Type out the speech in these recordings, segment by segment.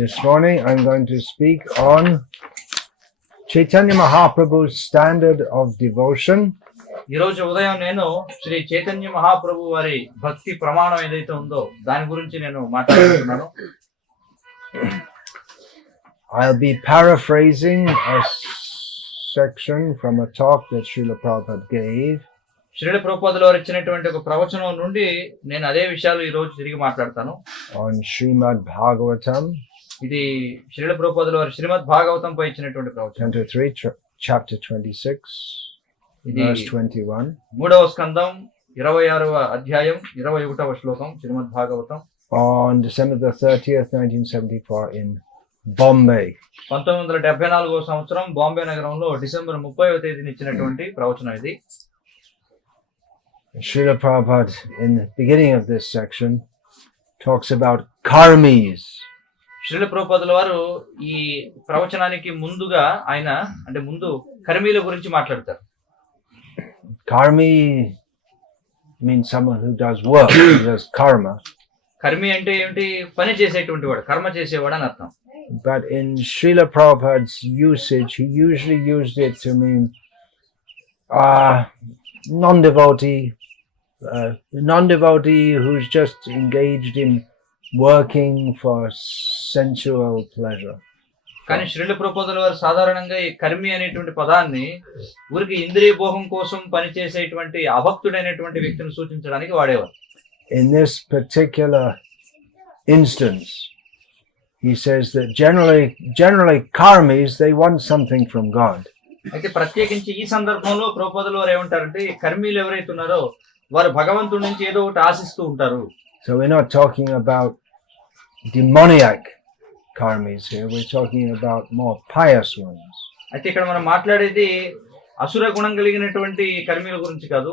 This morning I'm going to speak on Chaitanya Mahaprabhu's standard of devotion. ఈ రోజు ఉదయం నేను శ్రీ చైతన్య మహాప్రభు వారి భక్తి ప్రమాణం ఏదైతే ఉందో దాని గురించి నేను మాట్లాడుతున్నాను. I'll be paraphrasing a section from a talk that Srila Prabhupada gave. Srila ప్రభుపాదుల వారు ఇచ్చినటువంటి ఒక ప్రవచనం నుండి నేను అదే విషయాలు ఈ రోజు తిరిగి మాట్లాడతాను. On Srimad Bhagavatam. ఇది శ్రీల ప్రభుపాదుల వారు శ్రీమద్ భాగవతం పై ఇచ్చినటువంటి ప్రవచనం. Canto 3, chapter 26, verse 21. మూడవ స్కందం 26వ అధ్యాయం 21వ శ్లోకం శ్రీమద్ Bhagavatam. On December the 30th, 1974 in Bombay. 1974వ సంవత్సరం బాంబే నగరంలో డిసెంబర్ 30వ తేదీన ఇచ్చినటువంటి ప్రవచనం ఇది. Srila Prabhupada, in the beginning of this section, talks about karmis. Srila ప్రభుపాదుల వారు ఈ ప్రవచనానికి ముందుగా ముందు కర్మీల గురించి మాట్లాడతారు. Karmi means someone who does work, who does karma. కర్మి అంటే ఏమిటి? పని చేసేటువంటి వాడు, కర్మ చేసేవాడు అని అర్థం. But in Srila Prabhupada's usage, he usually used it to mean non-devotee who's just engaged in working for sensual pleasure. కానీ శ్రీల ప్రభుపాదుల వారు సాధారణంగా ఈ కర్మి అనేటువంటి పదాన్ని ఊరికి ఇంద్రియ భోగం కోసం పనిచేసేటువంటి అభక్తుడైనటువంటి వ్యక్తిని సూచించడానికి వాడేవారు. In this particular instance, he says that generally karmis, they want something from God. అయితే ప్రత్యేకించి ఈ సందర్భంలో ప్రభుపాదుల వారు ఏమంటారంటే కర్మీలు ఎవరైతే ఉన్నారో వారు భగవంతుడి నుంచి ఏదో ఒకటి ఆశిస్తూ ఉంటారు. So we're not talking about demoniac karmis here, we're talking about more pious ones. అయితే ఇక్కడ మనం మాట్లాడేది అసుర గుణం కలిగినటువంటి కర్మీల గురించి కాదు,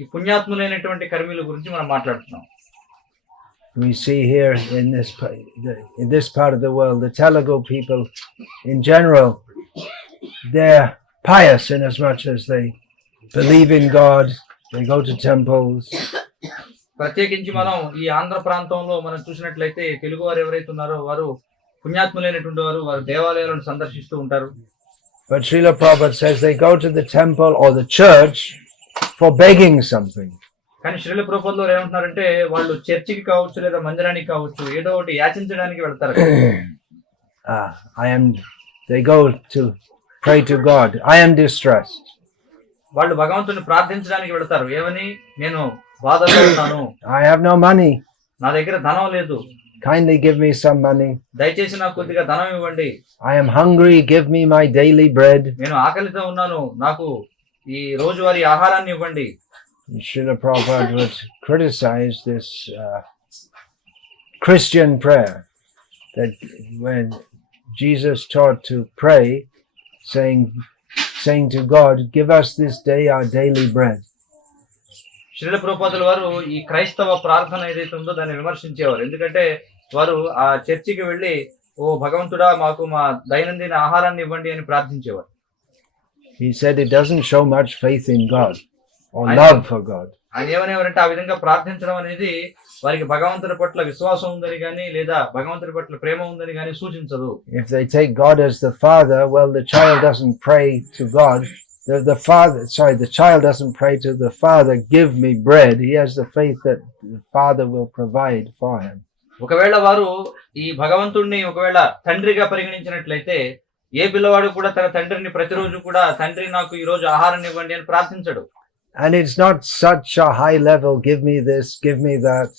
ఈ పుణ్యాత్ములైనటువంటి కర్మీల గురించి మనం మాట్లాడుతున్నాం. We see here in this part of the world, the Telugu people in general, they're pious in as much as they believe in God, they go to temples. ప్రత్యేకించి మనం ఈ ఆంధ్ర ప్రాంతంలో మనం చూసినట్లయితే తెలుగు వారు ఎవరైతే ఉన్నారో వారు పుణ్యాత్ములైనటువంటి వారు దేవాలయాలను సందర్శిస్తూ ఉంటారు. But Srila Prabhupada says they go to the temple or the church for begging something. కానీ శ్రీల ప్రభుపాదులు ఏమంటున్నారంటే వాళ్ళు చర్చికి కావచ్చు లేదా మందిరానికి కావచ్చు ఏదో ఒకటి యాచించడానికి వెళ్తారు. They go to pray to God. I am distressed. వాళ్ళు భగవంతుని ప్రార్థించడానికి వెళ్తారు. ఏమని? నేను బాధలో ఉన్నాను, I have no money. నా దగ్గర ధనం లేదు, Kindly give me some money. దయచేసి నాకు కొద్దిగా ధనం ఇవ్వండి. I am hungry, give me my daily bread. నేను ఆకలితో ఉన్నాను, నాకు ఈ రోజువారీ ఆహారాన్ని ఇవ్వండి. Srila Prabhupada would criticize this Christian prayer, that when Jesus taught to pray, saying to God, give us this day our daily bread. Srila ప్రభుపాదుల వారు ఈ క్రైస్తవ ప్రార్థన ఏదైతే ఉందో దాన్ని విమర్శించేవారు. ఎందుకంటే వారు ఆ చర్చికి వెళ్ళి ఓ భగవంతుడా మాకు మా దైనందిన ఆహారాన్ని ఇవ్వండి అని ప్రార్థించేవారు. He said it doesn't show much faith in God or love for God. ఆయన ఏమనేవారంటే ఆ విధంగా ప్రార్థించడం అనేది వారికి భగవంతుడి పట్ల విశ్వాసం ఉందని కానీ లేదా భగవంతుడి పట్ల ప్రేమ ఉందని కానీ సూచించదు. If they take God as the father, well, the child doesn't pray to God. The child doesn't pray to the father, give me bread. He has the faith that the father will provide for him. ఒకవేళ వారు ఈ భగవంతుడిని ఒకవేళ తండ్రిగా పరిగణించినట్లయితే ఏ పిల్లవాడు కూడా తన తండ్రిని ప్రతిరోజు కూడా తండ్రి నాకు ఈ రోజు ఆహారాన్ని ఇవ్వండి అని ప్రార్థించడు. And it's not such a high level, give me this, give me that.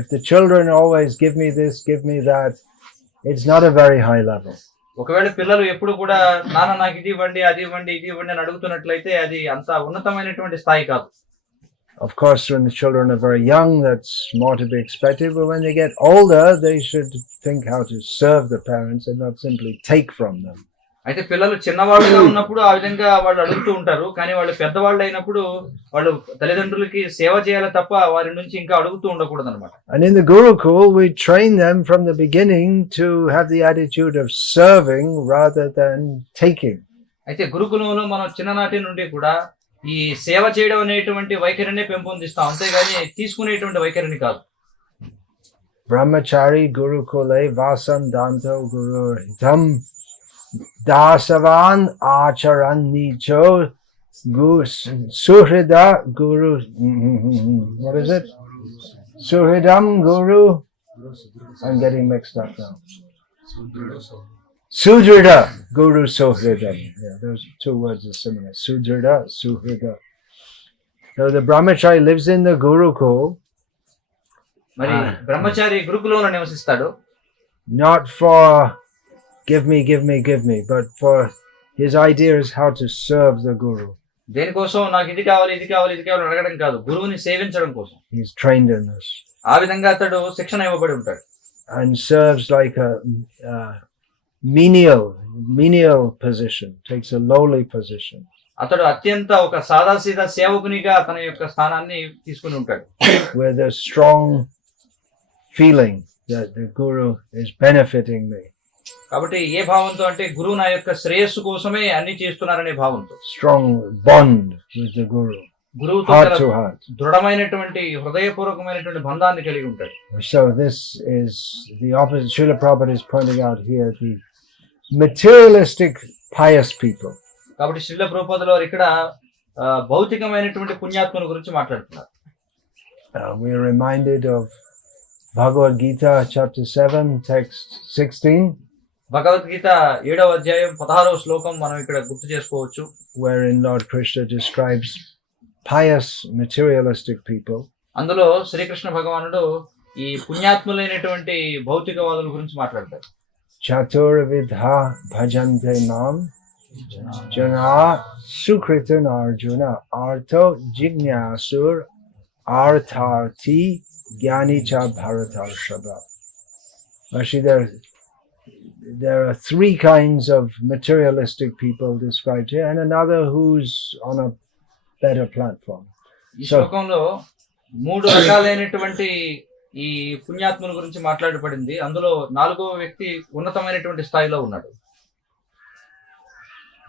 If the children always give me this, give me that, it's not a very high level. ఒకవేళ పిల్లలు ఎప్పుడు కూడా నాన్న నాకు ఇది ఇవ్వండి అది ఇవ్వండి ఇది ఇవ్వండి అని అడుగుతున్నట్లయితే అది అంత ఉన్నతమైనటువంటి స్థాయి కాదు. Of course, when the children are very young, that's more to be expected. But when they get older, they should think how to serve the parents and not simply take from them. అయితే పిల్లలు చిన్నవాళ్ళుగా ఉన్నప్పుడు ఆ విధంగా వాళ్ళు అడుగుతూ ఉంటారు. కానీ వాళ్ళు పెద్దవాళ్ళు అయినప్పుడు వాళ్ళు తల్లిదండ్రులకి సేవ చేయాలి తప్ప వారి నుంచి ఇంకా అడుగుతూ ఉండకూడదు అనమాట. And in the Gurukul, we train them from the beginning to have the attitude of serving rather than taking. అయితే గురుకులంలో మనం చిన్ననాటి నుండి కూడా ఈ సేవ చేయడం అనేటువంటి వైఖరినే పెంపొందిస్తాం, అంతేగాని తీసుకునేటువంటి వైఖరిని కాదు. brahmachari gurukule vasandanto guru hitam dasavan acharan nicho suhrida guru what is it? Suhridam guru. I'm getting mixed up now. Sudrida guru suhridam. Yeah, those two words are similar. Sudrida, suhrida. So the brahmachari lives in the gurukul. మరి బ్రహ్మచారి గురుకులంలో నివసిస్తాడు. Not for give me, but for his idea is how to serve the guru. దేనికోసం నాకు ఇది కావాలి అడగడం కాదు, గురువుని సేవించడం కోసం. He's trained in this. ఆ విధంగా అతడు శిక్షణ ఇవ్వబడి ఉంటాడు. And serves like a menial position, takes a lowly position. అతడు అత్యంత ఒక సాదాసీదా సేవకునిగా తన యొక్క స్థానాన్ని తీసుకుని ఉంటాడు. With a strong feeling that the guru is benefiting me. కాబట్టి ఏ భావంతో అంటే గురువు నా యొక్క శ్రేయస్సు కోసమే అన్ని చేస్తున్నారనే భావంతో. Strong bond with the guru. గురువుతో దృఢమైనటువంటి హృదయపూర్వకమైనటువంటి బంధాన్ని కలిగి ఉంటాడు. So this is the opposite. Srila Prabhupada is pointing out here the materialistic pious people. కాబట్టి శ్రీల ప్రభుపాదుల వారు ఇక్కడ భౌతికమైనటువంటి పుణ్యాత్ముల గురించి మాట్లాడుతున్నారు. We are reminded of Bhagavad Gita chapter 7 text 16. భగవద్గీత 7వ అధ్యాయం 16వ శ్లోకం మనం ఇక్కడ గుర్తు చేసుకోవచ్చు. Wherein Lord Krishna describes pious materialistic people. అందులో శ్రీకృష్ణ భగవానుడు ఈ పుణ్యాత్ములైనటువంటి భౌతికవాదుల గురించి మాట్లాడతారు. Chaturvidha bhajante mam jana sukritan arjuna artho jignasur artharti gyani cha bharatarshava. Actually, there are three kinds of materialistic people described here, and another who's on a better platform. ఈ శ్లోకంలో 3 రకాలైనటువంటి ఈ పుణ్యాత్ముల గురించి మాట్లాడబడింది. అందులో 4వ వ్యక్తి ఉన్నతమైనటువంటి స్థాయిలో ఉన్నాడు.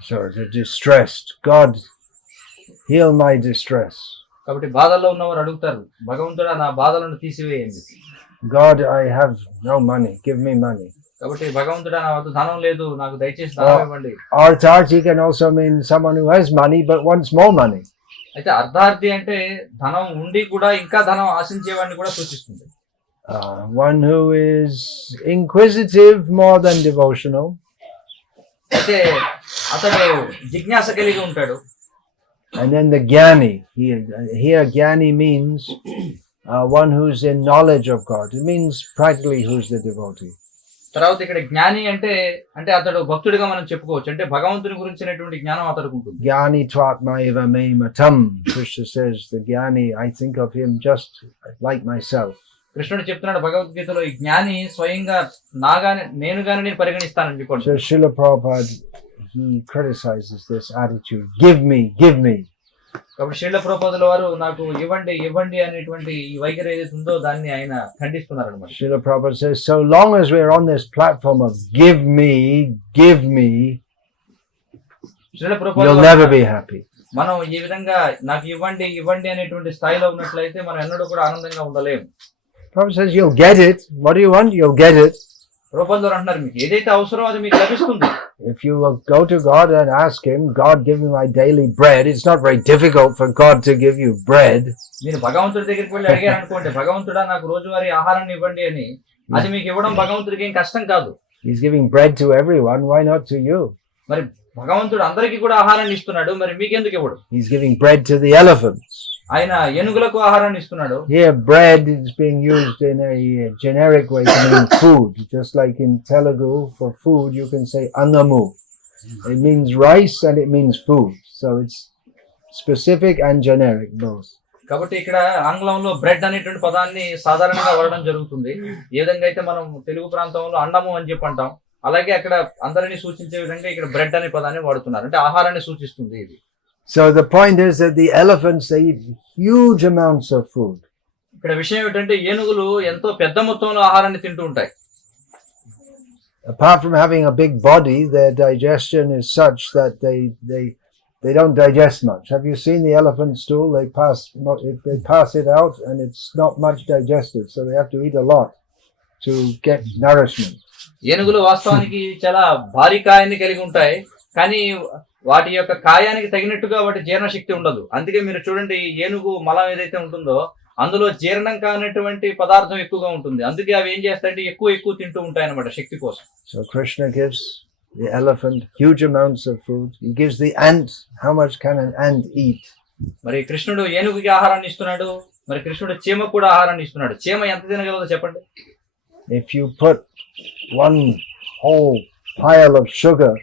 So the distressed, God heal my distress. కాబట్టి బాధల్లో ఉన్నవారు అడుగుతారు, భగవంతుడా నా బాధలను తీసివేయండి. God, I have no money, give me money. కాబట్టి భగవంతుడా నా వద్ద ధనం లేదు, నాకు దయచేసి ధనం ఇవ్వండి. Artharthi can also mean someone who has money but wants more money. అయితే అర్ధార్థి అంటే ధనం ఉండి కూడా ఇంకా ధనం ఆశించేవాడిని కూడా సూచిస్తుంది. One who is inquisitive more than devotional. అయితే అతడు జిజ్ఞాస కలిగి ఉంటాడు. And then the Gyani. Here Gyani means one who's in knowledge of God. It means practically who's the devotee. తర్వాత ఇక్కడ జ్ఞాని అంటే అతడు భక్తుడిగా మనం చెప్పుకోవచ్చు. అంటే భగవంతుని గురించినటువంటి జ్ఞానం అతడికి ఉంటుంది. Gyani twatma eva me matam. Krishna says the Gyani, I think of him just like myself. కృష్ణుడు చెప్తున్నాడు భగవద్గీతలో, ఈ జ్ఞాని స్వయంగా నేను పరిగణిస్తానని చెప్పాడు. So Srila Prabhupada, he criticizes this attitude. Give me. కాబట్టి శ్రీల ప్రభుపాదుల వారు నాకు ఇవ్వండి అనేటువంటి ఈ వైఖరి ఏదైతే ఉందో దాన్ని ఆయన ఖండిస్తున్నారు అన్నమాట. Srila Prabhupada says, so long as we are on this platform of give me, Srila ప్రభుపాదులు you'll never be happy. మనం ఈ విధంగా నాకు ఇవ్వండి అనేటువంటి స్థాయిలో ఉన్నట్లయితే మనం ఎన్నడూ కూడా ఆనందంగా ఉండలేము. Prabhupada says, you'll get it. What do you want? You'll get it. ప్రభుపాదులు అంటున్నారు, మీకు ఏదైతే అవసరమో అది మీకు లభిస్తుంది. If you go to God and ask him, God, give me my daily bread, it's not very difficult for God to give you bread. మీరు భగవంతుడి దగ్గరికి వెళ్ళి అడిగారు అనుకోండి, భగవంతుడా నాకు రోజువారీ ఆహారాన్ని ఇవ్వండి అని, అది మీకు ఇవ్వడం భగవంతుడికి ఏం కష్టం కాదు. He's giving bread to everyone, why not to you? మరి భగవంతుడు అందరికీ కూడా ఆహారాన్ని ఇస్తున్నాడు, మరి మీకెందుకు ఇవ్వడు? He's giving bread to the elephants. ఆయన ఏనుగులకు ఆహారాన్ని ఇస్తున్నాడు. Here bread is being used in a generic way to mean food. Just like in Telugu, for food you can say annamu. It means rice and it means food. So it's specific and generic both. కాబట్టి ఇక్కడ ఆంగ్లంలో బ్రెడ్ అనేటువంటి పదాన్ని సాధారణంగా వాడడం జరుగుతుంది. ఏ విధంగా అయితే మనం తెలుగు ప్రాంతంలో అన్నము అని చెప్పి అంటాం, అలాగే అక్కడ అందరినీ సూచించే విధంగా ఇక్కడ బ్రెడ్ అనే పదాన్ని వాడుతున్నారు. అంటే ఆహారాన్ని సూచిస్తుంది ఇది. So the point is that the elephants, they eat huge amounts of food. ఇక్కడ విషయం ఏంటంటే ఏనుగులు ఎంతో పెద్ద మొత్తంలో ఆహారాన్ని తింటూ ఉంటాయి. Apart from having a big body, their digestion is such that they don't digest much. Have you seen the elephant stool? They pass it out and it's not much digested, so they have to eat a lot. to get nourishment. ఏనుగులు వాస్తవానికి చాలా భారీ కాయాన్ని కలిగి ఉంటాయి, కానీ వాటి యొక్క కాయానికి తగినట్టుగా వాటి జీర్ణశక్తి ఉండదు. అందుకే మీరు చూడండి, ఏనుగు మలం ఏదైతే ఉంటుందో అందులో జీర్ణం కానటువంటి పదార్థం ఎక్కువగా ఉంటుంది. అందుకే అవి ఏం చేస్తాయంటే ఎక్కువ తింటూ ఉంటాయి అన్నమాట శక్తి కోసం. So Krishna gives the elephant huge amounts of food. He gives the ant. How much can an ant eat? మరి కృష్ణుడు ఏనుగుకి ఆహారాన్ని ఇస్తున్నాడు, మరి కృష్ణుడు చీమకు కూడా ఆహారాన్ని ఇస్తున్నాడు. చీమ ఎంత తినగలదో చెప్పండి. If you put one whole pile of sugar,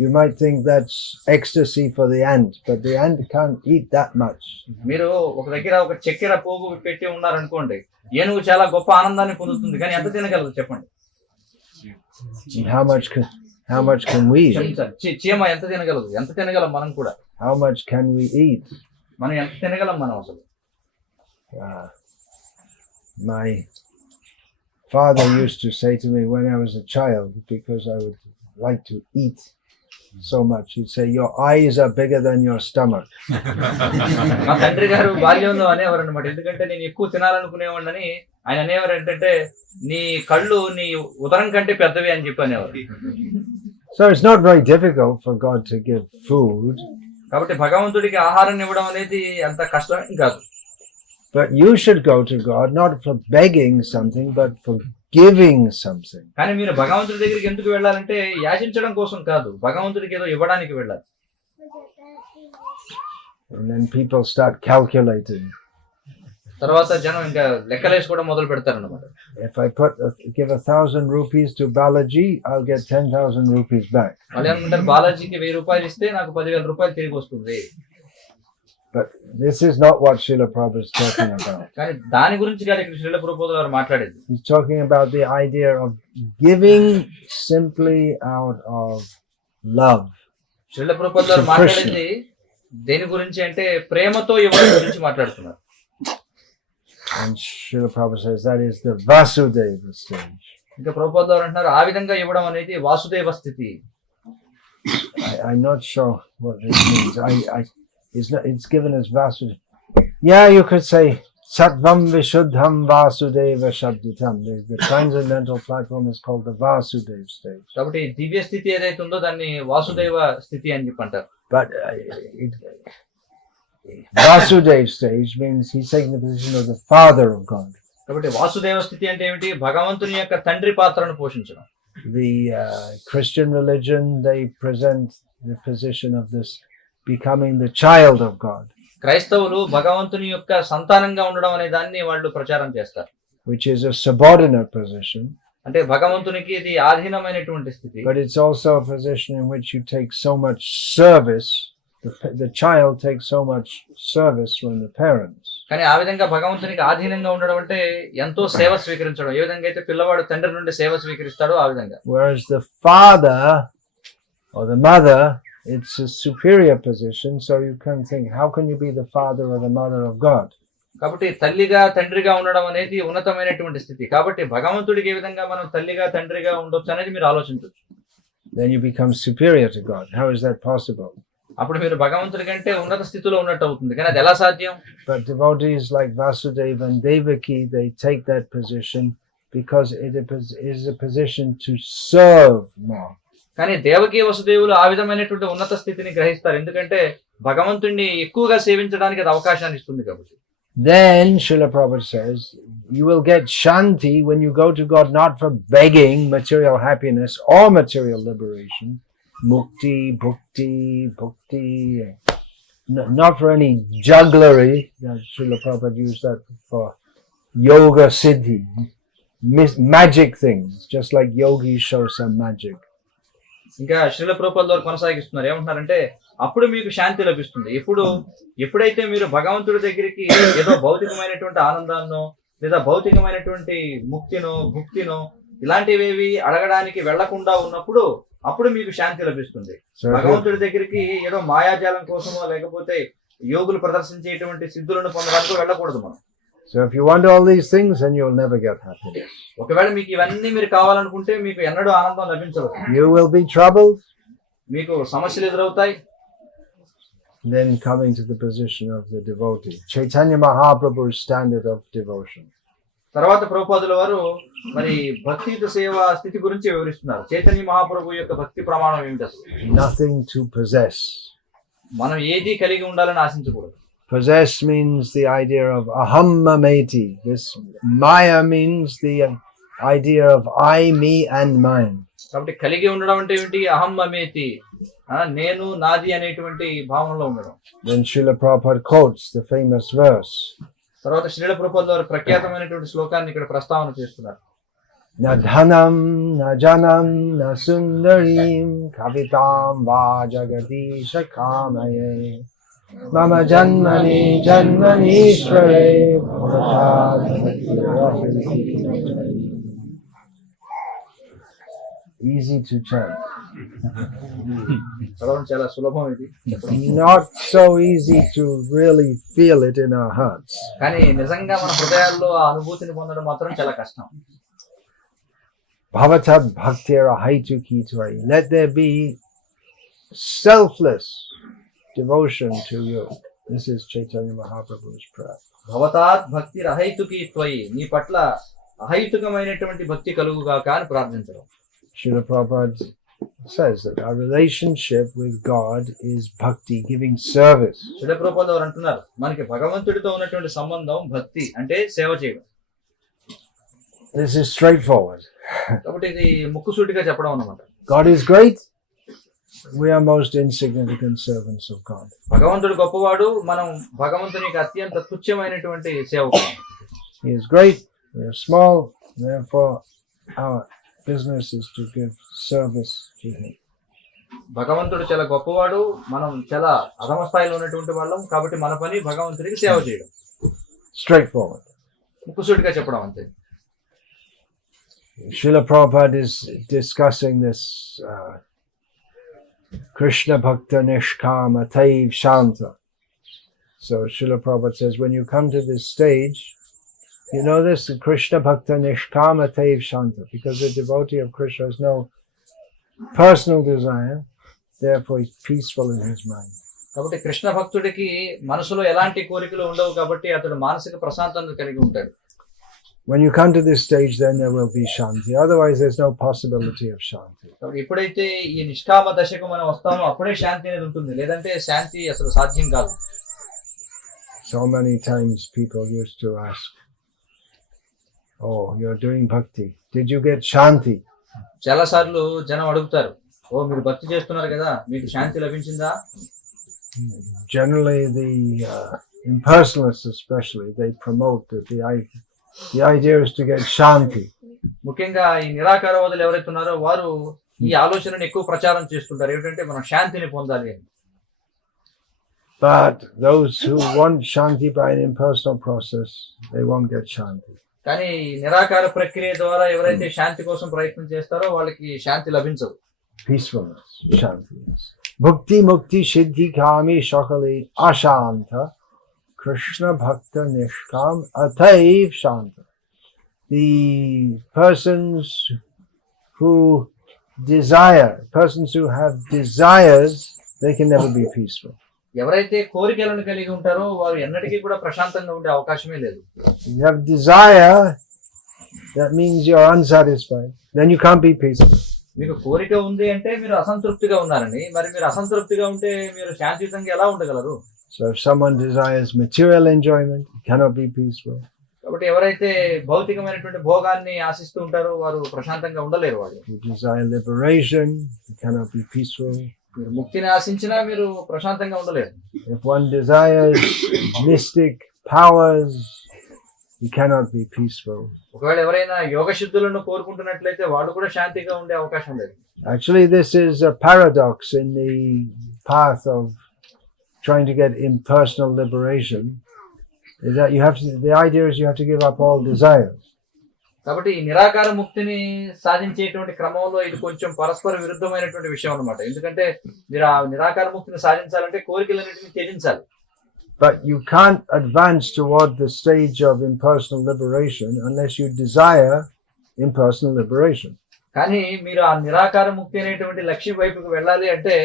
you might think that's ecstasy for the ant, but the ant can't eat that much. మీరు ఒక దగ్గర ఒక చక్కెర పోగు పెట్టి ఉన్నారనుకోండి, ఏనుగు చాలా గొప్ప ఆనందాన్ని పొందుతుంది, కానీ ఎంత తినగలదు చెప్పండి. And how much can we eat? చీమ ఎంత తినగలదు? ఎంత తినగలం మనం కూడా? How much can we eat? మనం ఎంత తినగలం మనం అసలు? My father used to say to me when I was a child, because I would like to eat so much, he'd say, your eyes are bigger than your stomach. మా తండ్రి గారు బాల్యంలో అనేవారు అనమాట, ఎందుకంటే నేను ఎక్కువ తినాలనుకునేవాడిని. ఆయన అనేవారు ఏంటంటే, నీ కళ్ళు నీ ఉదరం కంటే పెద్దవి అని చెప్పి అనేవారు. So it's not very difficult for God to give food. కాబట్టి భగవంతుడికి ఆహారం ఇవ్వడం అనేది అంత కష్టమేం కాదు. But you should go to God not for begging something, but for giving something. కానీ మీరు భగవంతుడి దగ్గరికి ఎందుకు వెళ్ళాలంటే యాచించడం కోసం కాదు, భగవంతుడికి ఏదో ఇవ్వడానికి వెళ్ళాలి. And then people start calculating. తర్వాత జనం ఇంకా లెక్కలేసి కూడా మొదలు పెడతారన్నమాట. If I give 1,000 rupees to Balaji, I'll get 10,000 rupees back. వాళ్ళు ఏమంటారు, బాలాజీకి 1000 రూపాయలు ఇస్తే నాకు 10,000 రూపాయలు తిరిగి వస్తుంది. But this is not what Srila Prabhupada is talking about. కానీ దాని గురించి కాదు ఇక్కడ శ్రీల ప్రభుపాదులు వారు మాట్లాడేది. He's talking about the idea of giving simply out of love. Srila ప్రభుపాదులు వారు మాట్లాడేది దేని గురించి అంటే ప్రేమతో ఇవ్వడం గురించి మాట్లాడుతున్నారు. And Srila Prabhupada says that is the Vasudeva stage. ఇంకా ప్రభుపాదులు వారు అంటున్నారు, ఆ విధంగా ఇవ్వడం అనేది వాసుదేవ స్థితి. I'm not sure what this means. It's given as Vasudeva. Yeah, you could say Sattvam Vishuddham Vasudeva Shabditam. The transcendental platform is called the Vasudeva stage. కాబట్టి దివ్య స్థితి ఏదైతే ఉందో దాన్ని వాసుదేవ స్థితి అని చెప్పి అంటారు. But Vasudeva stage means he's taking the position of the Father of God. కాబట్టి వాసుదేవ స్థితి అంటే ఏమిటి? భగవంతుని యొక్క తండ్రి పాత్రను పోషించడం. The Christian religion, they present the position of this becoming the child of God, క్రైస్తవులు భగవంతుని యొక్క సంతానంగా ఉండడం అనే దాన్ని వాళ్ళు ప్రచారం చేస్తారు, which is a subordinate position. అంటే భగవంతునికి ఇది ఆధీనమైనటువంటి స్థితి. But it's also a position in which you take so much service. The child takes so much service from the parents. కానీ ఆ విధంగా భగవంతునికి ఆధీనంగా ఉండడం అంటే ఎంతో సేవ స్వీకరించడం. ఏ విధంగా అయితే పిల్లవాడు తండ్రి నుండి సేవ స్వీకరిస్తాడో ఆ విధంగా. Whereas the father or the mother, it's a superior position, so you can think, how can you be the father or the mother of God? కాబట్టి తల్లిగా తండ్రిగా ఉండడం అనేది ఉన్నతమైనటువంటి స్థితి. కాబట్టి భగవంతుడికి ఏ విధంగా మనం తల్లిగా తండ్రిగా ఉండొచ్చు అనేది మీరు ఆలోచించవచ్చు. Then you become superior to God. How is that possible? అప్పుడు మీరు భగవంతుడి కంటే ఉన్నత స్థితిలో ఉన్నట్టు అవుతుంది, కానీ అది ఎలా సాధ్యం? But devotees like Vasudeva and Devaki, they take that position because it is a position to serve more. కానీ దేవకి వసుదేవులు ఆ విధమైనటువంటి ఉన్నత స్థితిని గ్రహిస్తారు, ఎందుకంటే భగవంతుడిని ఎక్కువగా సేవించడానికి అది అవకాశాన్ని ఇస్తుంది కాబట్టి. Then Srila Prabhupada says, you will get shanti when you go to God not for begging material happiness or material liberation, mukti, bhakti, not for any jugglery. Srila Prabhupada used that for yoga siddhi, magic things, just like yogis show some magic. ఇంకా శ్రీల ప్రభుపాదులు వారు కొనసాగిస్తున్నారు, ఏమంటున్నారంటే అప్పుడు మీకు శాంతి లభిస్తుంది. ఎప్పుడైతే మీరు భగవంతుడి దగ్గరికి ఏదో భౌతికమైనటువంటి ఆనందాన్నో లేదా భౌతికమైనటువంటి ముక్తినో భుక్తినో ఇలాంటివేవి అడగడానికి వెళ్లకుండా ఉన్నప్పుడు అప్పుడు మీకు శాంతి లభిస్తుంది. భగవంతుడి దగ్గరికి ఏదో మాయాజాలం కోసమో లేకపోతే యోగులు ప్రదర్శించేటువంటి సిద్ధులను పొందడానికి వెళ్ళకూడదు మనం. So if you want all these things, then you'll never get happiness. ఒకవేళ మీకు ఇవన్నీ మీరు కావాలనుకుంటే మీకు ఎన్నడూ ఆనందం లభించదు. You will be troubled. మీకు సమస్యలు ఎదురవుతాయి. Then coming to the position of the devotee, Chaitanya Mahaprabhu's standard of devotion. తర్వాత ప్రభుపాదుల వారు మరి భక్తియుత సేవ స్థితి గురించి వివరిస్తున్నారు. చైతన్య మహాప్రభు యొక్క భక్తి ప్రమాణం ఏమిటి అసలు? Nothing to possess. మనం ఏది కలిగి ఉండాలని ఆశించకూడదు. Possess means the idea of aham mameti. This maya means the idea of I, me and mine. కాబట్టి కలిగి ఉండడం అంటే ఏమిటి? అహం మమేతి, నేను నాది అనేటువంటి భావనలో ఉండడం. Then Srila Prabhupada quotes the famous verse. తర్వాత శ్రీల ప్రభుపాదుల వారు ప్రఖ్యాతమైనటువంటి శ్లోకాన్ని ఇక్కడ ప్రస్తావన చేస్తున్నారు. Na dhanam, na janam, na sundarim, kavitam va jagadisha kamaye. Mama janmani janmanishvare easy to chant. చాలా సులభం ఇది. Not so easy to really feel it in our hearts. కానీ నిజంగా మన హృదయాల్లో ఆ అనుభూతిని పొందడం మాత్రం చాలా కష్టం. Bhavatad bhaktira haituki tvai. Let there be selfless devotion to you. This is Chaitanya Mahaprabhu's prayer. భవతాత్ భక్తి రహైతుకి త్వయి, నీ పట్ల అహైతుకమైనటువంటి భక్తి కలుగుగాక అని ప్రార్థించడం. Srila Prabhupada says that our relationship with God is bhakti, giving service. Srila ప్రభుపాదుల వారు అంటున్నారు, మనకి భగవంతుడితో ఉన్నటువంటి సంబంధం భక్తి అంటే సేవ చేయడం. This is straightforward. కాబట్టి ఇది ముక్కుసూటిగా చెప్పడం అన్నమాట. God is great. We are most insignificant servants of God. భగవంతుడు గొప్పవాడు, మనం భగవంతునికి అత్యంత తుచ్చమైనటువంటి సేవకులు. He is great. We are small. Therefore, our business is to give service to Him. భగవంతుడు చాలా గొప్పవాడు, మనం చాలా అధమ స్థాయిలో ఉన్నటువంటి వాళ్ళం, కాబట్టి మన పని భగవంతుడికి సేవ చేయడం. Straightforward. ముక్కుసూటిగా చెప్పడం అంతే. Srila Prabhupada is discussing this Krishna Bhakta Nishkama Taiv Shanta. So Srila Prabhupada says, when you come to this stage, you know this, Krishna Bhakta Nishkama Taiv Shanta, because the devotee of Krishna has no personal desire, therefore he's peaceful in his mind. కాబట్టి కృష్ణ భక్తుడికి మనసులో ఎలాంటి కోరికలు ఉండవు, కాబట్టి అతడు మానసిక ప్రశాంతత కలిగి ఉంటాడు. When you come to this stage, then there will be shanti. Otherwise, there's no possibility of shanti. కాబట్టి ఎప్పుడైతే ఈ నిష్కామ దశకు మనం వస్తామో అప్పుడే శాంతి అనేది ఉంటుంది, లేదంటే శాంతి అసలు సాధ్యం కాదు. So many times people used to ask, oh, you're doing bhakti. Did you get shanti? చాలా సార్లు జనం అడుగుతారు, ఓ మీరు భక్తి చేస్తున్నారు కదా, మీకు శాంతి లభించిందా? Generally, the impersonalists especially, they promote that the idea is to get shanti. ముఖ్యంగా ఈ నిరాకారవాదులు ఎవరైతే ఉన్నారో వారు ఈ ఆలోచనను ఎక్కువ ప్రచారం చేస్తుంటారు, ఏమిటంటే మనం శాంతిని పొందాలి అని. But those who want shanti by an impersonal process, they won't get shanti. కానీ నిరాకార ప్రక్రియ ద్వారా ఎవరైతే శాంతి కోసం ప్రయత్నం చేస్తారో వాళ్ళకి శాంతి లభించదు. Peacefulness, shanti. Bhukti mukti siddhi kami shakali ashanta Krishna bhakta nishkam ataiv shanta. The persons who have desires, they can never be peaceful. ఎవరైతే కోరికలను కలిగి ఉంటారో వారు ఎన్నటికీ కూడా ప్రశాంతంగా ఉండే అవకాశమే లేదు. You have desire, that means you're unsatisfied. Then you can't be peaceful. మీకు కోరిక ఉంది అంటే మీరు అసంతృప్తిగా ఉన్నారని, మరి మీరు అసంతృప్తిగా ఉంటే మీరు శాంతియుతంగా ఎలా ఉండగలరు? So if someone desires material enjoyment, he cannot be peaceful. కాబట్టి ఎవరైతే భౌతికమైనటువంటి భోగాన్ని ఆశిస్తూ ఉంటారో వారు ప్రశాంతంగా ఉండలేరు. వాళ్ళు If you desire liberation, you cannot be peaceful. మీరు ముక్తిని ఆశించినా మీరు ప్రశాంతంగా ఉండలేరు. If one desires mystic powers, you cannot be peaceful. ఒకవేళ ఎవరైనా యోగ సిద్ధులను కోరుకుంటున్నట్లయితే వాళ్ళు కూడా శాంతిగా ఉండే అవకాశం లేదు. Actually, this is a paradox in the path of trying to get impersonal liberation. Is that the idea is you have to give up all desires. కాబట్టి ఈ నిరాకార ముక్తిని సాధించేటువంటి క్రమంలో ఇది కొంచెం పరస్పర విరుద్ధమైనటువంటి విషయం అన్నమాట. ఎందుకంటే మీరు ఆ నిరాకార ముక్తిని సాధించాలంటే కోరికలన్నింటినీ త్యజించాలి. But you can't advance toward the stage of impersonal liberation unless you desire impersonal liberation. కానీ మీరు ఆ నిరాకార ముక్తి అనేటువంటి లక్ష్యం వైపుకు వెళ్ళాలి అంటే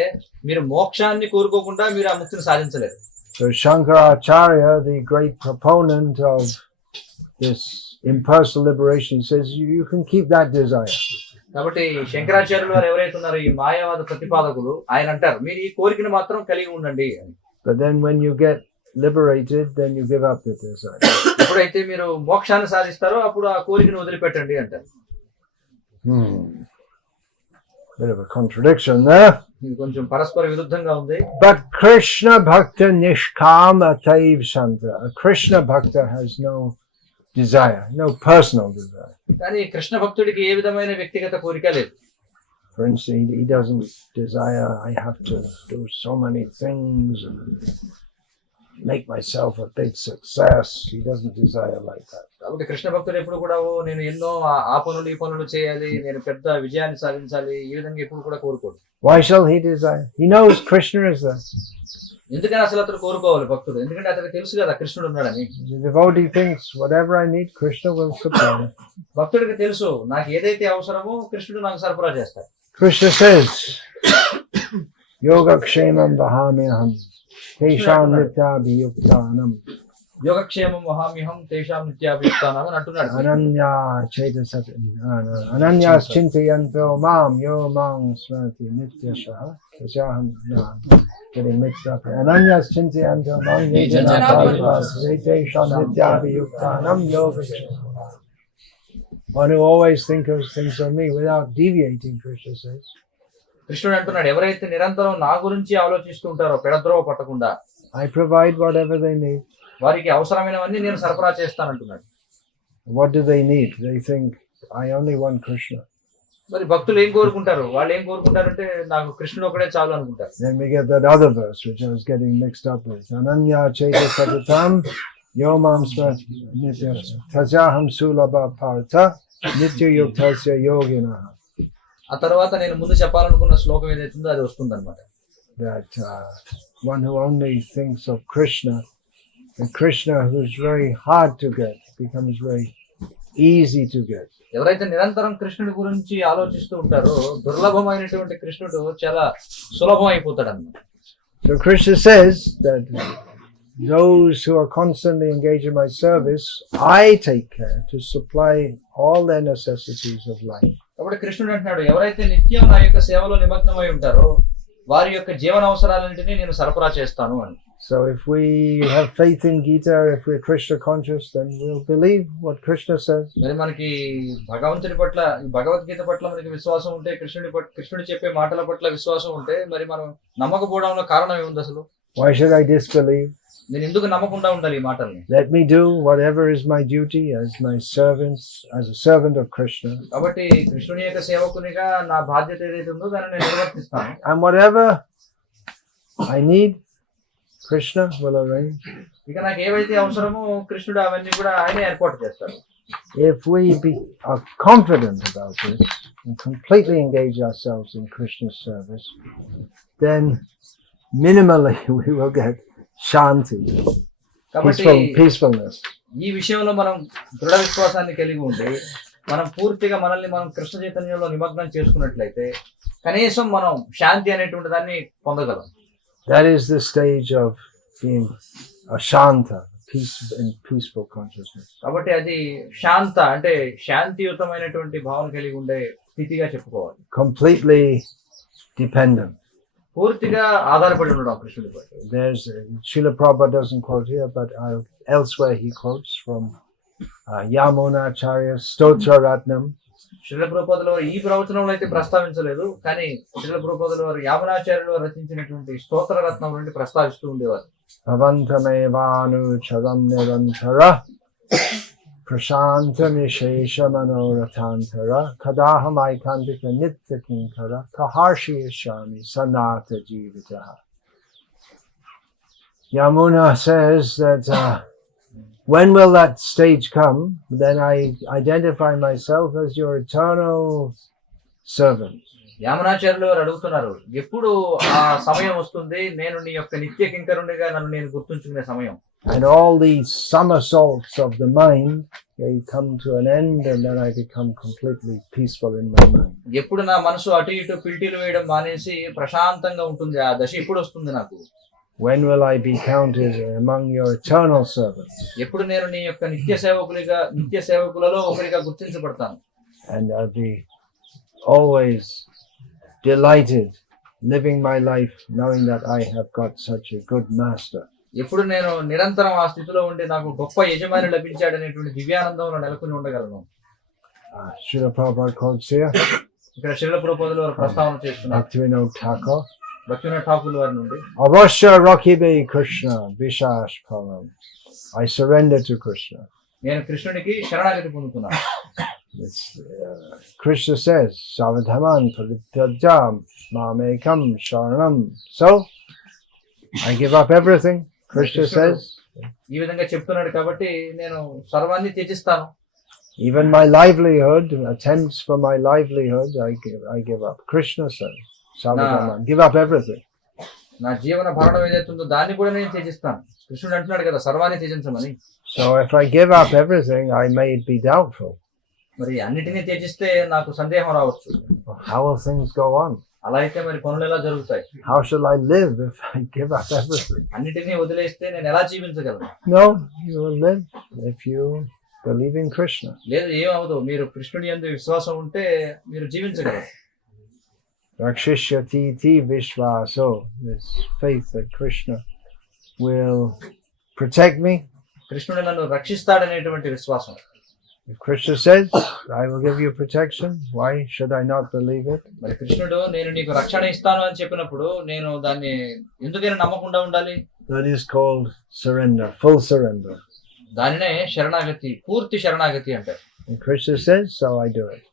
మీరు మోక్షాన్ని కోరుకోకుండా మీరు ఆ ముక్తిని సాధించలేరు. So Shankaracharya, the great proponent of this impersonal liberation, he says you can keep that desire. కాబట్టి శంకరాచార్యులు వారు ఎవరైతే ఉన్నారో ఈ మాయావాద ప్రతిపాదకులు ఆయన అంటారు మీరు ఈ కోరికను మాత్రం కలిగి ఉండండి అని. But then when you get liberated, then you give up the desire. ఎప్పుడైతే మీరు మోక్షాన్ని సాధిస్తారో అప్పుడు ఆ కోరికను వదిలిపెట్టండి అంటారు. Bit of a contradiction there. ఇది కొంచెం పరస్పర విరుద్ధంగా ఉంది. But Krishna Bhakta Nishkama Taiv Santa. A Krishna Bhakta has no desire, no personal desire. కానీ కృష్ణ భక్తుడికి ఏ విధమైన వ్యక్తిగత కోరిక లేదు. For instance, he doesn't desire, I have to do so many things and make myself a big success. He doesn't desire like that. కాబట్టి కృష్ణ భక్తుడు ఎప్పుడు కూడా నేను ఎన్నో ఆ పనులు ఈ పనులు చేయాలి, నేను పెద్ద విజయాన్ని సాధించాలి, ఈ విధంగా ఎప్పుడు కూడా కోరుకోడు. Why shall he desire? He knows Krishna is there. ఎందుకని అసలు అతను కోరుకోవాలి భక్తుడు? ఎందుకంటే అతనికి తెలుసు కదా కృష్ణుడు ఉన్నాడని. The devotee thinks whatever I need, Krishna will supply. భక్తుడికి తెలుసు నాకు ఏదైతే అవసరమో కృష్ణుడు నాకు సరఫరా చేస్తాడు. Krishna says, Yoga Kshemam Vahamyaham Tesham Nityabhiyuktanam యోగక్షేమం వహామ్యహం తేషాం నిత్యాభియుక్తానాం అని అంటున్నాడు. Ananya Chaitasat Ananyas Chintayanto Mam Yo Mam Smrati Nityashaha Tasaham getting mixed up. Ananyas Chintayanto Mam Tesham Nityabhiyuktanam Yoga Kshemam. One who always thinks of me without deviating, Krishna says. కృష్ణుడు అంటున్నాడు ఎవరైతే నిరంతరం నా గురించి ఆలోచిస్తూ ఉంటారో పెడద్రోవ పట్టకుండా I provide whatever they need. వారికి అవసరమైనవన్నీ నేను సరఫరా చేస్తానంటున్నాడు. What do they need? They think, I only want Krishna. మరి భక్తులు ఏం కోరుకుంటారు? వాళ్ళు ఏం కోరుకుంటారంటే నాకు కృష్ణుడు ఒకడే చాలు అనుకుంటారు. Then we get that other verse which I was getting mixed up with. Ananya Chaita Satatam Yomam Smrati Nityasya Tasaham Sulabha Partha Nitya Yuktasya Yogina. ఆ తర్వాత నేను ముందు చెప్పాలనుకున్న శ్లోకం ఏదైతుందో అది వస్తుందన్నమాట. That one who only thinks of Krishna, the Krishna who's very hard to get, becomes very easy to get. ఎవరైతే నిరంతరం కృష్ణుడి గురించి ఆలోచిస్తూ ఉంటారో దుర్లభమైనటువంటి కృష్ణుడు చాలా సులభం అయిపోతాడు అన్నమాట. So Krishna says that those who are constantly engaged in my service, I take care to supply all their necessities of life. కాబట్టి కృష్ణుడు అంటున్నాడు ఎవరైతే నిత్యం నా యొక్క సేవలో నిమగ్నమై ఉంటారో వారి యొక్క జీవన అవసరాలన్నింటినీ నేను సరఫరా చేస్తాను అని. So if we have faith in Gita, if we're Krishna conscious, then we'll believe what Krishna says. మరి మనకి భగవంతుడి పట్ల భగవద్గీత పట్ల మనకి విశ్వాసం ఉంటే కృష్ణుడు చెప్పే మాటల పట్ల విశ్వాసం ఉంటే మరి మనం నమ్మకపోవడంలో కారణం ఏముంది అసలు? Why should I disbelieve? నేను ఎందుకు నమ్మకుండా ఉండాలి ఈ మాటల్ని? Let me do whatever is my duty as my servant, as a servant of Krishna. కాబట్టి కృష్ణుని యొక్క సేవకునిగా నా బాధ్యత ఏదైతే ఉందో దాన్ని నేను నిర్వర్తిస్తాను. And whatever I need, Krishna will arrange. ఇక నాకు ఏవైతే అవసరమో కృష్ణుడు అవన్నీ కూడా ఆయనే ఏర్పాటు చేస్తాడు. If we are confident about this and completely engage ourselves in Krishna's service, then minimally we will get shanti, peacefulness. ఈ విషయంలో మనం దృఢ విశ్వాసాన్ని కలిగి ఉండి మనం పూర్తిగా మనల్ని మనం కృష్ణ చైతన్యంలో నిమగ్నం చేసుకున్నట్లయితే కనీసం మనం శాంతి అనేటువంటి దాన్ని పొందగలం. That is the stage of being a shanta, peaceful consciousness. కాబట్టి అది శాంత అంటే శాంతియుతమైనటువంటి భావన కలిగి ఉండే స్థితిగా చెప్పుకోవాలి. Completely dependent. పూర్తిగా ఆధారపడి ఉండడం కృష్ణుడిపై. There's Srila Prabhupada doesn't quote here, but elsewhere he quotes from Yamunacharya's Stotra Ratnam. Srila ప్రభుపాదుల వారు ఈ ప్రవచనంలో అయితే ప్రస్తావించలేదు, కానీ శ్రీల ప్రభుపాదుల వారు యామునాచార్యులు రచించినటువంటి స్తోత్ర రత్నం నుండి ప్రస్తావిస్తూ ఉండేవారు. Bhavantamevanu charam nirantara prashanta nishesha manorathantara kadaham aikantika nitya kinkara kaharshi yashami sanata jivitaha. Yamuna says that when will that stage come? Then I identify myself as your eternal servant. Yamunacharyulu వారు అడుగుతున్నారు, ఎప్పుడు ఆ సమయం వస్తుంది నేను నీ యొక్క నిత్య కింకరునిగా నన్ను నేను గుర్తుంచుకునే సమయం? And all these somersaults of the mind, they come to an end and then I become completely peaceful in my mind. ఎప్పుడు నా మనసు అటు ఇటు పిల్టీలు వేయడం మానేసి ప్రశాంతంగా ఉంటుంది, ఆ దశ ఎప్పుడు వస్తుంది నాకు? when will I be counted among your eternal servants? ఎప్పుడు నేను నీ యొక్క నిత్య సేవకులలో ఒకరిగా గుర్తించబడతాను. And I'll be always delighted living my life knowing that I have got such a good master. ఎప్పుడు నేను నిరంతరం ఆ స్థితిలో ఉండి నాకు గొప్ప యజమాని లభించాడనేటువంటి దివ్యానందంలో నెలకొని ఉండగలను. Srila Prabhupada quotes here. ఇక్కడ శ్రీల ప్రభుపాదులు వారు ప్రస్తావన చేస్తున్నారు. భక్తివినోద్ ఠాకూర్ వారి నుండి Avashya Rakhibe Krishna Vishash Param. I surrender to Krishna. నేను కృష్ణునికి శరణాగతి పొందుతున్నాను. Krishna says, Savadhaman Parityajam Mamekam Sharanam. So, I give up everything. Krishna says. ఈ విధంగా చెప్తున్నాడు కాబట్టి నేను సర్వాన్ని త్యజిస్తాను. Even my livelihood, attempts for my livelihood, I give up. Krishna says, Savadhaman, give up everything. నా జీవన భరణం ఏదైతుందో దాన్ని కూడా నేను త్యజిస్తాను. కృష్ణుడు అంటున్నాడు కదా సర్వాన్ని త్యజించమని. So if I give up everything, I may be doubtful. మరి అన్నిటినీ త్యజిస్తే నాకు సందేహం రావచ్చు. How will things go on? అలా అయితే మరి పనులు ఎలా జరుగుతాయి? How shall I live if I give up everything? అన్నిటినీ వదిలేస్తే నేను ఎలా జీవించగలను? No, you will live if you believe in Krishna. లేదు, ఏమవదు. మీరు కృష్ణుడి యందు విశ్వాసం ఉంటే మీరు జీవించగలరు. Rakshishyati ti vishvaso, this faith that Krishna will protect me. కృష్ణుడు నన్ను రక్షిస్తాడనేటువంటి విశ్వాసం. If Krishna says, I will give you protection, why should I not believe it? మరి కృష్ణుడు నేను నీకు రక్షణ ఇస్తాను అని చెప్పినప్పుడు నేను దాన్ని ఎందుకైనా నమ్మకుండా ఉండాలి? That is called surrender, full surrender. దానినే శరణాగతి, పూర్తి శరణాగతి అంటారు. And Krishna says, so I do it.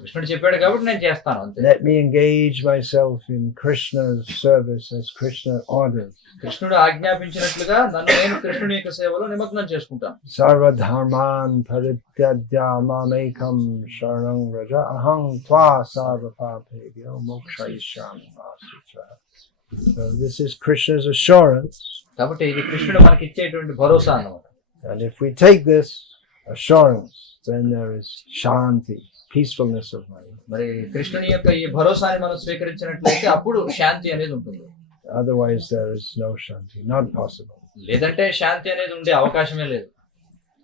కృష్ణుడు చెప్పాడు కాబట్టి నేను చేస్తాను అంతే. Let me engage myself in Krishna's service as Krishna orders. కృష్ణుడు ఆజ్ఞాపించినట్లుగా నన్ను నేను కృష్ణుని యొక్క సేవలో నిమగ్నం చేసుకుంటాను. Sarva dharman parityajya mamekam sharanam vraja aham tva sarva papebhyo mokshayishyami vasitra. So this is Krishna's assurance. కాబట్టి ఇది కృష్ణుడు మనకి ఇచ్చేటువంటి భరోసా అన్నమాట. And if we take this assurance, then there is shanti, peacefulness of mind. మరి కృష్ణుని యొక్క ఈ భరోసాని మనం స్వీకరించినట్లయితే అప్పుడు శాంతి అనేది ఉంటుంది. Otherwise there is no shanti, not possible. లేదంటే శాంతి అనేది ఉండే అవకాశమే లేదు.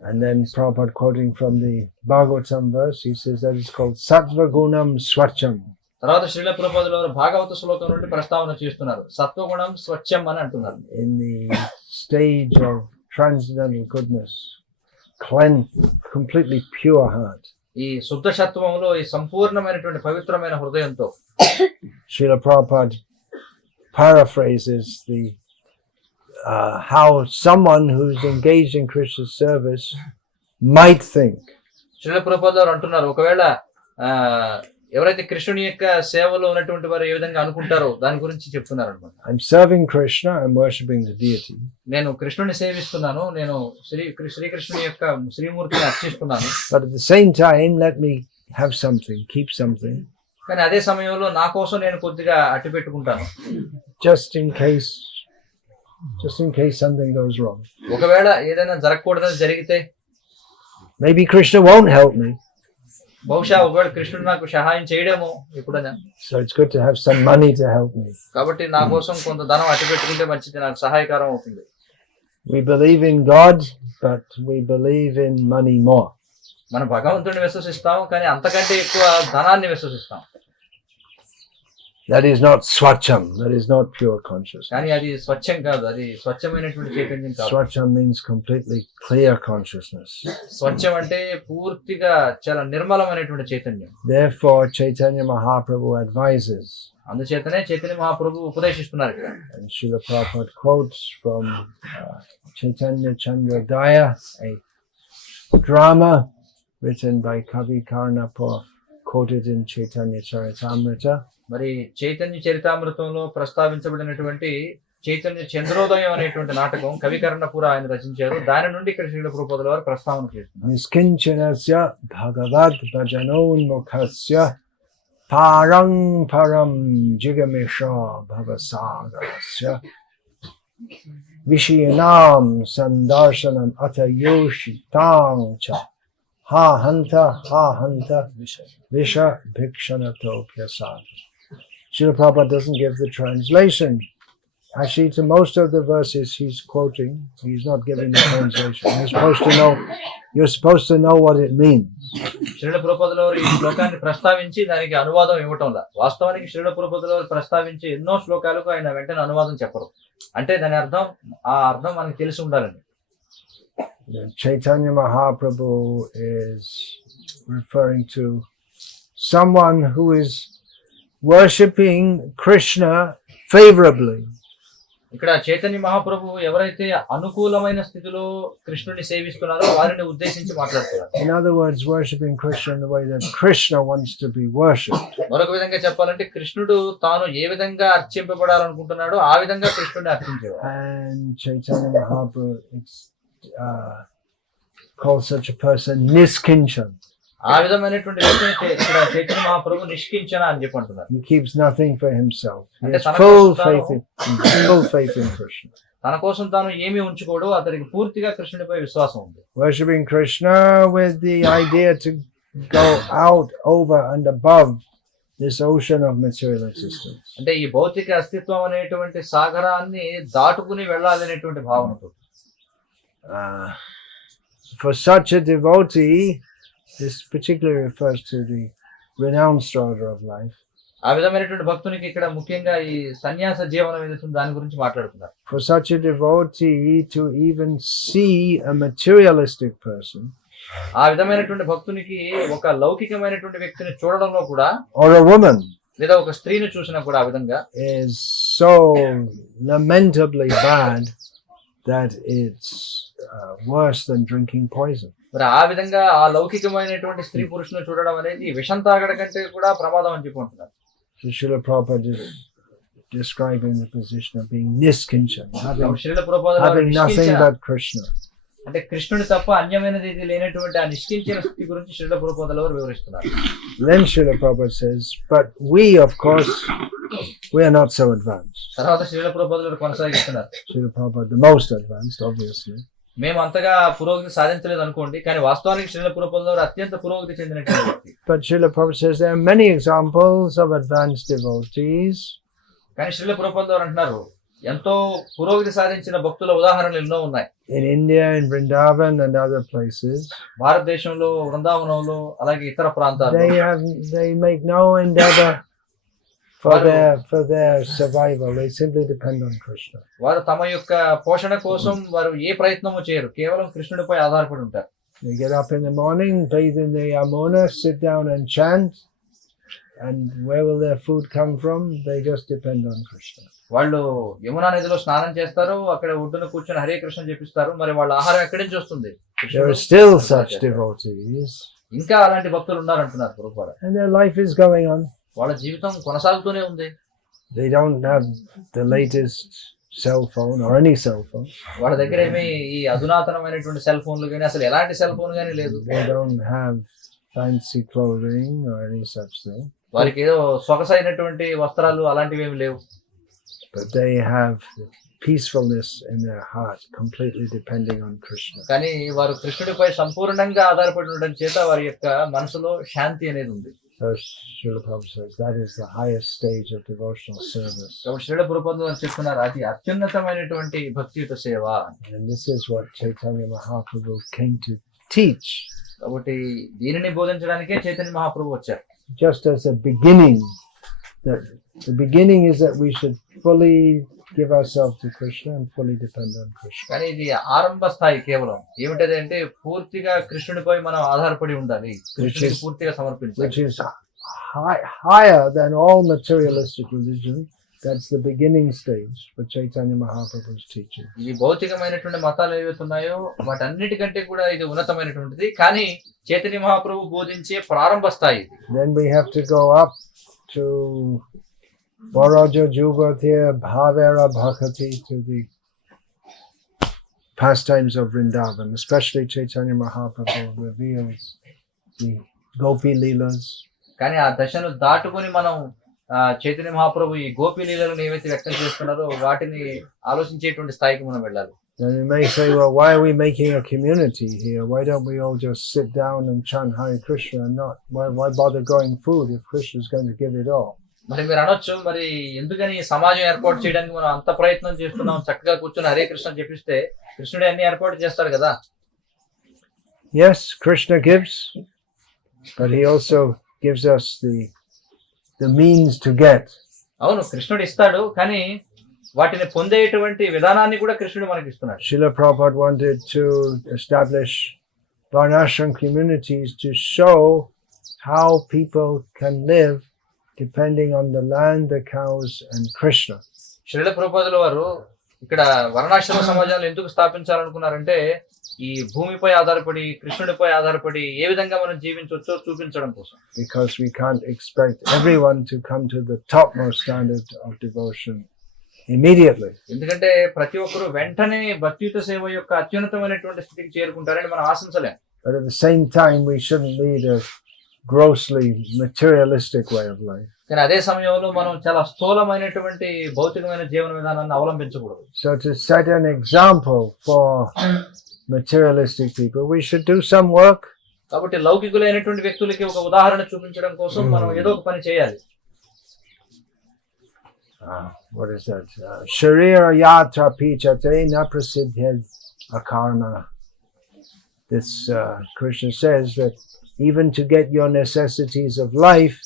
And then Prabhupada quoting from the Bhagavatam verse, he says that it's called Sattva Gunam Swacham. తర్వాత శ్రీల ప్రభుపాదుల వారు భాగవత శ్లోకం నుండి ప్రస్తావన చేస్తున్నారు. సత్వగుణం స్వచ్ఛం అని అంటున్నారు. In the stage of transcendental goodness, cleansed, completely pure heart. ఈ శుద్ధ సత్వంలో ఈ సంపూర్ణమైనటువంటి పవిత్రమైన హృదయంతో Srila Prabhupada paraphrases the how someone who's engaged in Krishna's service might think. Srila ప్రభుపాదుల వారు అంటున్నారు ఒకవేళ ఎవరైతే కృష్ణుని యొక్క సేవలో ఉన్నటువంటి వారు ఏ విధంగా అనుకుంటారో దాని గురించి చెప్తున్నారు అన్నమాట. I'm serving Krishna, I'm worshipping the deity. నేను కృష్ణుని సేవిస్తున్నాను, నేను శ్రీకృష్ణుని యొక్క శ్రీమూర్తిని అర్చిస్తున్నాను. But at the same time, let me have something, keep something. కానీ అదే సమయంలో నా కోసం నేను కొద్దిగా అట్టు పెట్టుకుంటాను. Just in case something goes wrong. ఒకవేళ ఏదైనా జరగకూడదని జరిగితే maybe Krishna won't help me. బహుశా ఒకవేళ కృష్ణుడు నాకు సహాయం చేయడమో ఎప్పుడైనా. So it's good to have some money to help me. కాబట్టి నా కోసం కొంత ధనం అట్టు పెట్టుకుంటే మంచిది, నాకు సహాయకరం అవుతుంది. We believe in God, but we believe in money more. మన భగవంతుడిని విశ్వసిస్తాం, కానీ అంతకంటే ఎక్కువ ధనాన్ని విశ్వసిస్తాం. That is not swacham, that is not pure consciousness. కానీ అది స్వచ్ఛం కాదు, అది స్వచ్ఛమైనటువంటి చైతన్యం కాదు. Swacham means completely clear consciousness. స్వచ్ఛం అంటే పూర్తిగా చాలా నిర్మలమైనటువంటి చైతన్యం. Therefore Chaitanya Mahaprabhu advises. అందుచేతనే చైతన్య మహాప్రభు ఉపదేశిస్తున్నారు ఇక్కడ. And Srila Prabhupada quotes from Chaitanya Chandrodaya, a drama written by Kavi Karnapur, quoted in Chaitanya Charitamrita. మరి చైతన్య చరితామృతంలో ప్రస్తావించబడినటువంటి చైతన్య చంద్రోదయం అనేటువంటి నాటకం కవికర్ణపుర ఆయన రచించారు. దాని నుండి ఇక్కడ శ్రీల ప్రభుపాదుల వారు ప్రస్తావన చేస్తున్నారు. Niskinchanasya bhagavad bhajanonmukhasya parang param jigamisha bhavasagarasya vishiyanam sandarshanam atayoshitang cha ha hanta visha bhikshanatopyasad. Srila Prabhupada doesn't give the translation Actually, to most of the verses he's quoting, he's not giving the translation. You're supposed to know what it means. Srila ప్రభుపాదుల వారు ఈ శ్లోకాన్ని ప్రస్తావించి దానికి అనువాదం ఇవ్వటంలా. వాస్తవానికి శ్రీల ప్రభుపాదుల వారు ప్రస్తావించి ఎన్నో శ్లోకాలకు ఆయన వెంటనే అనువాదం చెప్పరు. అంటే దాని అర్థం, ఆ అర్థం మనకి తెలిసి ఉండాలని. Chaitanya Mahaprabhu is referring to someone who is worshipping Krishna favorably. ఇక్కడ చైతన్య మహాప్రభు ఎవరైతే అనుకూలమైన స్థితిలో కృష్ణుని సేవిస్తున్నారో వారిని ఉద్దేశించి మాట్లాడుతున్నారు. In other words, worshipping Krishna in the way that Krishna wants to be worshipped. మరొక విధంగా చెప్పాలంటే కృష్ణుడు తాను ఏ విధంగా అర్చింపబడాలనుకుంటున్నాడో ఆ విధంగా కృష్ణుడిని అర్చించేవాడు. And Chaitanya Mahaprabhu calls such a person Niskinchan. ఆ విధమైనటువంటి వ్యక్తిని ఇక్కడ చైతన్య మహాప్రభు నిష్కించన అని చెప్పి అంటున్నారు. He keeps nothing for himself. He has full faith in Krishna. తన కోసం తాను ఏమీ ఉంచుకోడు, అతనికి పూర్తిగా కృష్ణుడిపై విశ్వాసం ఉంది. Worshipping Krishna with the idea to go out over and above this ocean of material existence. అంటే ఈ భౌతిక అస్తిత్వం అనేటువంటి సాగరాన్ని దాటుకుని వెళ్ళాలి అనేటువంటి భావనతో. For such a devotee, this particularly refers to the renounced order of life. ఆ విధమైనటువంటి భక్తునికి ఇక్కడ ముఖ్యంగా ఈ సన్యాస జీవనం ఏదైతే దాని గురించి మాట్లాడుతున్నారు. For such a devotee to even see a materialistic person, ఆ విధమైనటువంటి భక్తునికి ఒక లౌకికమైనటువంటి వ్యక్తిని చూడడంలో కూడా, or a woman, లేదా ఒక స్త్రీని చూసినా కూడా ఆ విధంగా is so lamentably bad that it's worse than drinking poison. మరి ఆ విధంగా ఆ లౌకికమైనటువంటి స్త్రీ పురుషుని చూడడం అనేది విషం తాగడం కంటే కూడా ప్రమాదం అని చెప్పి ఉంటున్నారు. So Srila Prabhupada is describing the position of being Niskinchan, having nothing but Krishna. అంటే కృష్ణుడి తప్ప అన్యమైనది ఇది లేనటువంటి ఆ నిష్కించిన స్థితి గురించి శ్రీల ప్రభుపాదుల వారు వివరిస్తున్నారు. Then Srila Prabhupada says, but we of course, we are not so advanced. తర్వాత శ్రీల ప్రభుపాదుల వారు కొనసాగిస్తున్నారు. Srila Prabhupada the most advanced, obviously. మేము అంతగా పురోగతి సాధించలేదు అనుకోండి, కానీ వాస్తవానికి శ్రీల ప్రభుపాదుల వారు అత్యంత పురోగతి చెందినటువంటి వ్యక్తి. But Srila Prabhupada says there are many examples of advanced devotees. కానీ శ్రీల ప్రభుపాదుల వారు అంటున్నారు ఎంతో పురోగతి సాధించిన భక్తుల ఉదాహరణలు ఎన్నో ఉన్నాయి. In India, in Vrindavan and other places, భారతదేశంలో, వృందావనంలో, అలాగే ఇతర ప్రాంతాల్లో they make no endeavor for their survival. They simply depend on Krishna. వారు తమ యొక్క పోషణ కోసం వారు ఏ ప్రయత్నము చేయరు, కేవలం కృష్ణుడిపై ఆధారపడి ఉంటారు. They get up in the morning, bathe in the Yamuna, sit down and chant, and where will their food come from? They just depend on Krishna. వాళ్ళు యమునా నదిలో స్నానం చేస్తారు, అక్కడ ఒడ్డున కూర్చొని హరే కృష్ణ జపిస్తారు. మరి వాళ్ళ ఆహారం ఎక్కడి నుంచి వస్తుంది? There are still such devotees. ఇంకా అలాంటి భక్తులు ఉన్నారంటున్నారు Prabhupada. And their life is going on. వాళ్ళ జీవితం కొనసాగుతూనే ఉంది. They don't have the latest cell phone or any cell phone. వాళ్ళ దగ్గర ఏమీ ఈ అధునాతనమైనటువంటి సెల్ ఫోన్లు కానీ అసలు ఎలాంటి సెల్ ఫోన్ కానీ లేదు. They don't have fancy clothing or any such thing. వారికి ఏదో సొగసైనటువంటి వస్త్రాలు అలాంటివి ఏమి లేవు. But they have peacefulness in their heart, completely depending on Krishna. కానీ వారు కృష్ణుడిపై సంపూర్ణంగా ఆధారపడి ఉండడం చేత వారి యొక్క మనసులో శాంతి అనేది ఉంది. So Srila Prabhupada says that is the highest stage of devotional service. కాబట్టి శ్రీల ప్రభుపాదులు అని చెప్తున్నారు అది అత్యున్నతమైనటువంటి భక్తియుత సేవ. And this is what Chaitanya Mahaprabhu came to teach. కాబట్టి దీనిని బోధించడానికే చైతన్య మహాప్రభు వచ్చారు. Just as a beginning, that the beginning is that we should fully give ourselves to Krishna and fully depend on Krishna. కానీ ఇది ఆరంభ స్థాయి కేవలం ఏమిటది అంటే పూర్తిగా కృష్ణుడిపై మనం ఆధారపడి ఉండాలి, కృష్ణుడికి పూర్తిగా సమర్పించాలి. Which is higher than all materialistic religion. That's the beginning stage for Chaitanya Mahaprabhu's teaching. ఈ భౌతికమైనటువంటి మతాలు ఏవైతే ఉన్నాయో వాటన్నిటికంటే కూడా ఇది ఉన్నతమైనటువంటిది, కానీ చైతన్య మహాప్రభు బోధించే ప్రారంభ స్థాయి. Then we have to go up to Baraja Juvatya Bhavera Bhakati, to the pastimes of Vrindavan. Especially Chaitanya Mahaprabhu reveals the Gopi Leelas. కానీ ఆ దశను దాటుకుని మనం చైతన్య మహాప్రభు ఈ గోపి లీలను ఏవైతే వ్యక్తం చేస్తున్నారో వాటిని ఆలోచించేటువంటి స్థాయికి మనం వెళ్ళాలి. Then you may say, well, why are we making a community here? Why don't we all just sit down and chant Hare Krishna and not? Why bother growing food if Krishna is going to give it all? మరి మీరు అనొచ్చు, మరి ఎందుకని సమాజం ఏర్పాటు చేయడానికి మనం అంత ప్రయత్నం చేస్తున్నాం, చక్కగా కూర్చొని హరే కృష్ణ చెప్పిస్తే కృష్ణుడే అన్ని ఏర్పాటు చేస్తాడు కదా. Yes, Krishna gives, but he also gives us the means to get. అవును, కృష్ణుడు ఇస్తాడు, కానీ వాటిని పొందేటువంటి విధానాన్ని కూడా కృష్ణుడు మనకి ఇస్తున్నాడు. Srila Prabhupada wanted to establish Varnashram communities to show how people can live depending on the land, the cows and Krishna. Srila ప్రభుపాదుల వారు ఇక్కడ వర్ణాశ్రమ సమాజాలు ఎందుకు స్థాపించాలనుకున్నారంటే ఈ భూమిపై ఆధారపడి కృష్ణుడిపై ఆధారపడి ఏ విధంగా మనం జీవించవచ్చో చూపించడం కోసం. Because we can't expect everyone to come to the topmost standard of devotion immediately. ఎందుకంటే ప్రతి ఒక్కరు వెంటనే భక్తియుత సేవ యొక్క అత్యున్నతమైనటువంటి స్థితికి చేరుకుంటారని మనం ఆశించలేం. But at the same time, we shouldn't lead a grossly materialistic way of life. కానీ అదే సమయంలో మనం చాలా స్థూలమైనటువంటి భౌతికమైన జీవన విధానాన్ని అవలంబించకూడదు. So to set an example for materialistic people, we should do some work. కాబట్టి లౌకికులైనటువంటి వ్యక్తులకి ఒక ఉదాహరణ చూపించడం కోసం మనం ఏదో ఒక పని చేయాలి. What is that? Sharira yatra pichate na prasiddhe akarma. This Krishna says that even to get your necessities of life,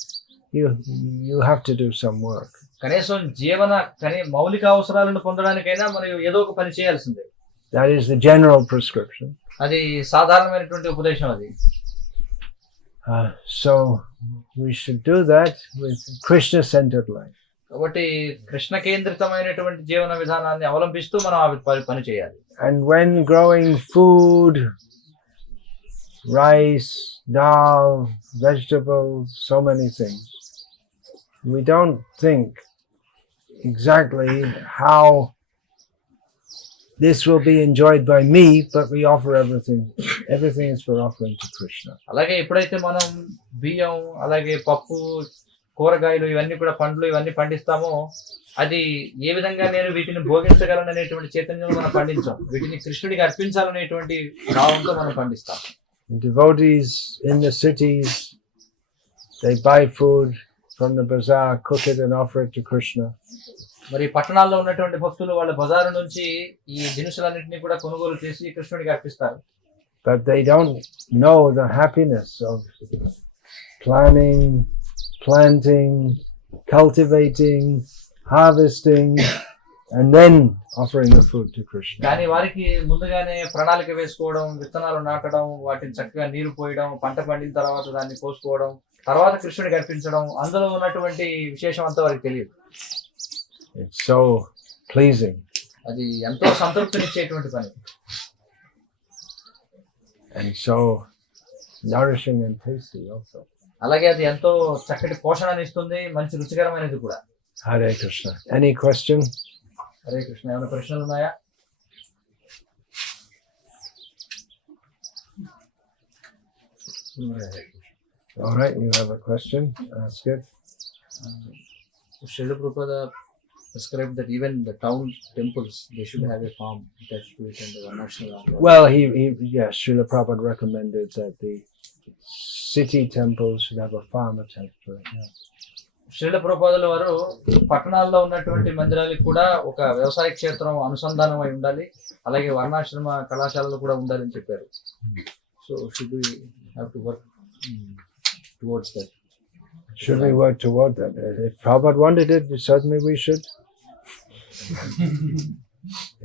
you have to do some work. కనీసం మౌలిక అవసరాలను పొందడానికైనా మనం ఏదో ఒక పని చేయాల్సిందే. That is the general prescription. అది సాధారణమైనటువంటి ఉపదేశం అది. So we should do that with Krishna-centered life. కాబట్టి కృష్ణ కేంద్రితమైనటువంటి జీవన విధానాన్ని అవలంబిస్తూ మనం ఆ పని చేయాలి. And when growing food, rice, dal, vegetables, so many things, we don't think exactly how this will be enjoyed by me, but we offer everything. Everything is for offering to Krishna. అలాగే ఎప్పుడైతే మనం బియ్యం, అలాగే పప్పు, కూరగాయలు, ఇవన్నీ కూడా పండ్లు ఇవన్నీ పండిస్తామో అది ఏ విధంగా నేను వీటిని భోగించగలను అనేటువంటి చైతన్యం మనం పండించాం. వీటిని కృష్ణుడికి అర్పించాలనేటువంటి భావంతో మనం పండిస్తాం. Devotees in the cities, they buy food from the bazaar, cook it and offer it to Krishna. మరి పట్టణాల్లో ఉన్నటువంటి భక్తులు వాళ్ళ బజారు నుంచి ఈ దినుసులన్నింటినీ కూడా కొనుగోలు చేసి కృష్ణుడికి అర్పిస్తారు. But they don't know the happiness of planting, cultivating, harvesting, and then offering the food to Krishna. కానీ వారికి ముందుగానే ప్రణాళిక వేసుకోవడం, విత్తనాలు నాటడం, వాటిని చక్కగా నీరు పోయడం, పంట పండిన తర్వాత దాన్ని కోసుకోవడం, తర్వాత కృష్ణుడికి అర్పించడం, అందులో ఉన్నటువంటి విశేషం అంతా వారికి తెలియదు. It's so pleasing. అది ఎంతో సంతృప్తినిచ్చేటువంటి పని. And so nourishing and tasty also. అలాగే అది ఎంతో చక్కటి పోషణని ఇస్తుంది, మంచి రుచికరమైనది కూడా. Hare Krishna. Any question? Hare కృష్ణ. ఏమైనా ప్రశ్నలు ఉన్నాయా? All right, you have a question? Ask it. Srila Prabhupada prescribed that even the town temples, they should have a farm attached to it and the national. Well, Srila Prabhupada recommended that the city temples should have a farm attached to it. Yeah. Srila ప్రభుపాదుల వారు పట్టణాల్లో ఉన్నటువంటి మందిరాలకు కూడా ఒక వ్యవసాయ క్షేత్రం అనుసంధానం అయి ఉండాలి, అలాగే వర్ణాశ్రమ కళాశాలలు కూడా ఉండాలని చెప్పారు. So should we have to work towards that. Should we work toward that? If Prabhupada wanted it, certainly we should.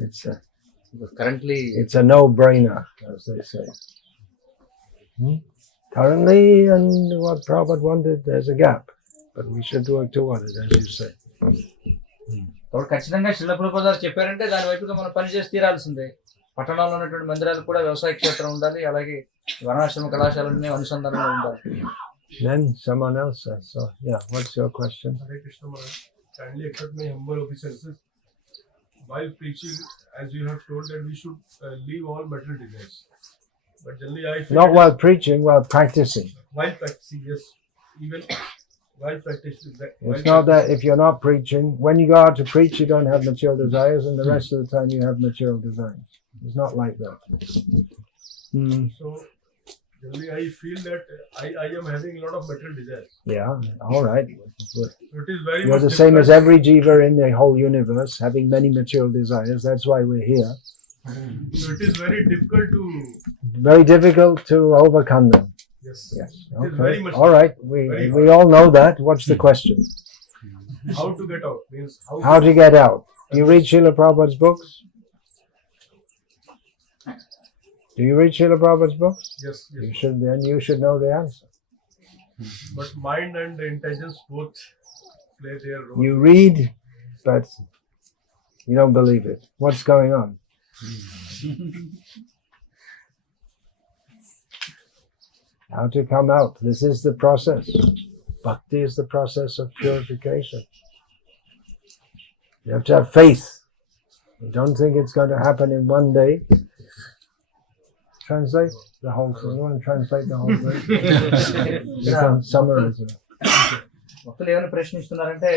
It's a no-brainer, as they say. Currently, and what Prabhupada wanted, there's a gap. But we should work toward it, as you say. కాబట్టి ఖచ్చితంగా శ్రీల ప్రభుపాద చెప్పారంటే దాని వైపుగా మనం పనిచేసి తీరాల్సిందే. పట్టణంలో ఉన్నటువంటి మందిరాలు కూడా వ్యవసాయ క్షేత్రం ఉండాలి, అలాగే వర్ణాశ్రమ కళాశాలన్నీ అనుసంధానంలో ఉండాలి. Then someone else says, so yeah, what's your question? Hare Krishna Maharaj, kindly accept my humble obeisances. While preaching, as you have told that we should leave all material desires. But generally I feel not while preaching, while practicing. While practicing, yes. Even while practicing. It's not that if you're not preaching, when you go out to preach, you don't have material desires, and the rest of the time you have material desires. It's not like that. So, Generally, I feel that I am having a lot of material desires. Yeah, all right. It is very You're much the same as difficult. every jiva in the whole universe, having many material desires. That's why we're here. So it is very difficult to. Very difficult to overcome them. Yes. Yes. It is Okay. very much. All right. very We all know that. What's the question? How to get out means How to get out? Do you read Srila Prabhupada's books? Do you read Srila Prabhupada's books? Yes. You should. Then you should know the answer. But mind and the intelligence both play their role. You read, but you don't believe it. What's going on? How to come out? This is the process. Bhakti is the process of purification. You have to have faith. You don't think it's going to happen in one day. Translate the whole thing. You want to translate the whole thing? You can summarize it. భక్తులు ఏమైనా ప్రశ్నిస్తున్నారంటే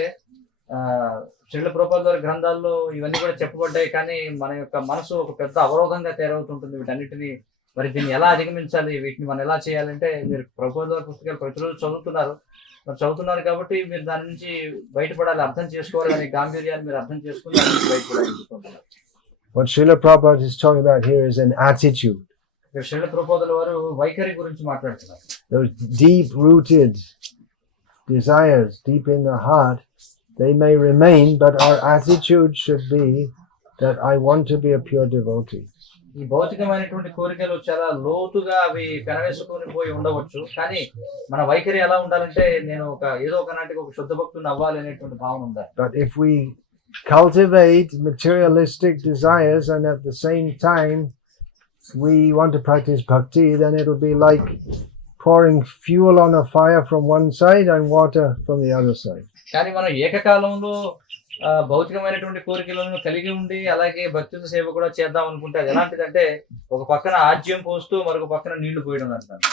శ్రీల ప్రభుపాద వారి గ్రంథాల్లో ఇవన్నీ కూడా చెప్పబడ్డాయి, కానీ మన యొక్క మనసు ఒక పెద్ద అవరోధంగా తయారవుతుంటుంది. వీటన్నిటిని మరి దీన్ని ఎలా అధిగమించాలి, వీటిని మనం ఎలా చేయాలంటే, మీరు ప్రభుపాద వారి పుస్తకాలు ప్రతిరోజు చదువుతున్నారు కాబట్టి మీరు దాని నుంచి బయటపడాలి, అర్థం చేసుకోవాలి, అనే గాంభీర్యాన్ని మీరు అర్థం చేసుకుని దాని నుంచి బయటపడాలి. What Srila Prabhupada is talking about here is an attitude. ఇక్కడ శ్రీల ప్రభుపాదుల వారు వైఖరి గురించి మాట్లాడుతున్నారు. Those deep-rooted desires deep in the heart, they may remain, but our attitude should be that I want to be a pure devotee. ఈ భౌతికమైనటువంటి కోరికలు చాలా లోతుగా అవి పెనవేసుకొని పోయి ఉండవచ్చు, కానీ మన వైఖరి ఎలా ఉండాలంటే, నేను ఏదో ఒక నాటికి ఒక శుద్ధ భక్తుని అవ్వాలి అనేటువంటి భావన ఉండాలి. But if we cultivate materialistic desires and at the same time we want to practice bhakti, then it'll be like pouring fuel on a fire from one side and water from the other side. కానీ మనం ఏకకాలంలో భౌతికమైనటువంటి కోరికలను కలిగి ఉండి అలాగే భక్తుల సేవ కూడా చేద్దాం అనుకుంటే అది ఎలాంటిదంటే, ఒక పక్కన ఆజ్యం పోస్తూ మరొక పక్కన నీళ్లు పోయడం అంటారు.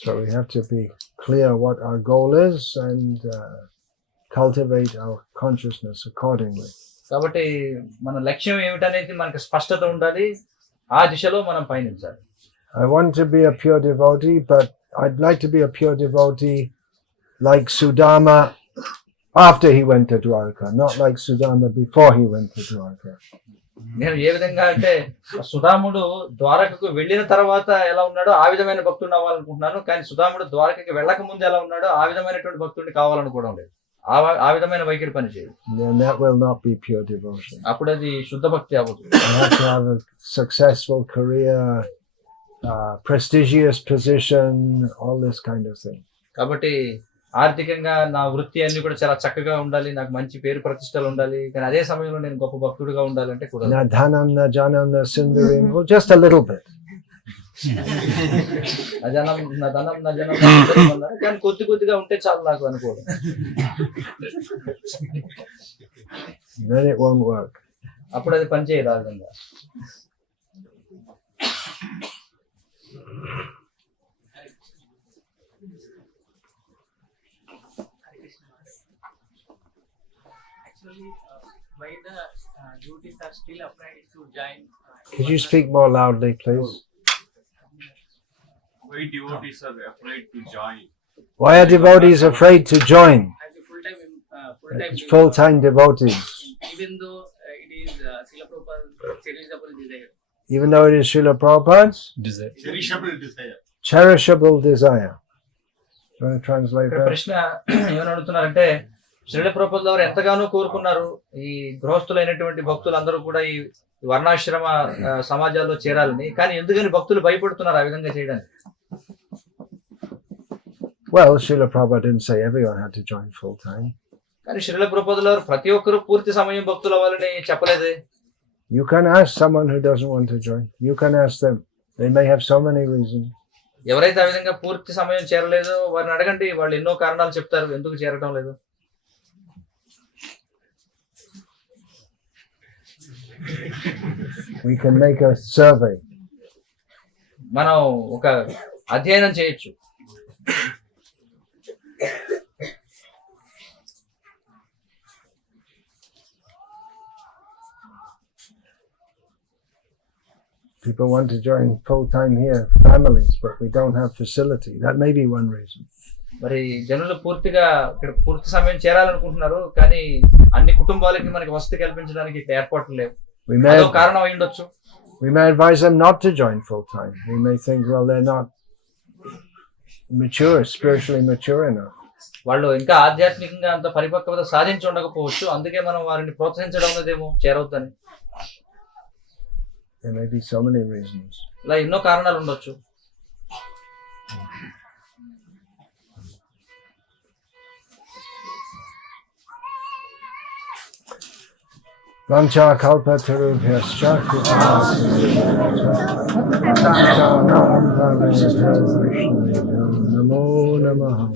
So we have to be clear what our goal is and cultivate our consciousness accordingly. కాబట్టి మన లక్ష్యం ఏమిటనేది మనకు స్పష్టత ఉండాలి, ఆ దిశలో మనం పయనించాలి. I want to be a pure devotee, but I'd like to be a pure devotee like Sudama after he went to Dwarka, not like Sudama before he went to Dwarka. నేను ఏ విధంగా అంటే, సుధాముడు ద్వారకకు వెళ్ళిన తర్వాత ఎలా ఉన్నాడో ఆ విధమైన భక్తుడిని అవ్వాలనుకుంటున్నాను, కానీ సుధాముడు ద్వారకకి వెళ్ళక ముందు ఎలా ఉన్నాడో ఆ విధమైనటువంటి భక్తుడిని కావాలనుకోవడం లేదు. ఆ విధమైన వైఖరి పని చేయదు. Then that will not be pure devotion. అప్పుడు అది శుద్ధ భక్తి అవ్వదు. I have to have a successful career, prestigious position, all this kind of thing. కాబట్టి ఆర్థికంగా నా వృత్తి అన్ని కూడా చాలా చక్కగా ఉండాలి, నాకు మంచి పేరు ప్రతిష్టలు ఉండాలి, కానీ అదే సమయంలో నేను గొప్ప భక్తుడిగా ఉండాలంటే కుదరదు. Na dhanam, na janam, na sundarim, well, just a little bit. అజనం నా ధనం నా జనం అన్నారు, కానీ కొద్దిగా ఉంటే చాలు నాకు అనుకోవడం. Then it won't work. అప్పుడు అది పనిచేయదు ఆ విధంగా. Actually, why the duties are still applied to join? Could you speak more loudly, please? Why devotees are afraid to join? Why are devotees afraid to join? As a full-time Full-time devotees. even though it is Srila Prabhupada's cherishable desire. Even though it is Srila Prabhupada's Cherishable desire. cherishable desire. You want to translate ఇక్కడ that? ప్రశ్న ఏమని అడుగుతున్నారంటే, శ్రీల ప్రభుపాదుల వారు ఎంతగానో కోరుకున్నారు ఈ గృహస్థులైనటువంటి భక్తులందరూ కూడా ఈ వర్ణాశ్రమ సమాజాల్లో చేరాలని, కానీ ఎందుకని భక్తులు భయపడుతున్నారు ఆ విధంగా చేయడానికి? Well, Srila Prabhupada didn't say everyone had to join full-time. కానీ శ్రీల ప్రభుపాదుల వారు ప్రతి ఒక్కరూ పూర్తి సమయం భక్తులు అవ్వాలని చెప్పలేదే. You can ask someone who doesn't want to join. You can ask them. They may have so many reasons. ఎవరైతే ఆ విధంగా పూర్తి సమయం చేరలేదో వారిని అడగండి, వాళ్ళు ఎన్నో కారణాలు చెప్తారు ఎందుకు చేరటం లేదు. We can make a survey. మనం ఒక అధ్యయనం చేయొచ్చు. People want to join full time here, families, but we don't have facility. That may be one reason. మరి జనులు పూర్తిగా ఇక్కడ పూర్తి సమయం చేరాలనుకుంటున్నారు, కానీ అన్ని కుటుంబాలకి మనకి వసతి కల్పించడానికి ఇక్కడ ఏర్పాట్లు లేవు. We may అదో కారణం అయి ఉండొచ్చు. we may advise them not to join full time. We may think, well, they're not mature, spiritually mature enough. వాళ్ళు ఇంకా ఆధ్యాత్మికంగా అంత పరిపక్వత సాధించి ఉండకపోవచ్చు, అందుకే మనం వారిని ప్రోత్సహించడం అనేదేమో చేరవద్దని. There may be so many reasons. ఇలా ఎన్నో కారణాలు ఉండొచ్చు. Vancha kalpa tarubhyascha Namo Namaha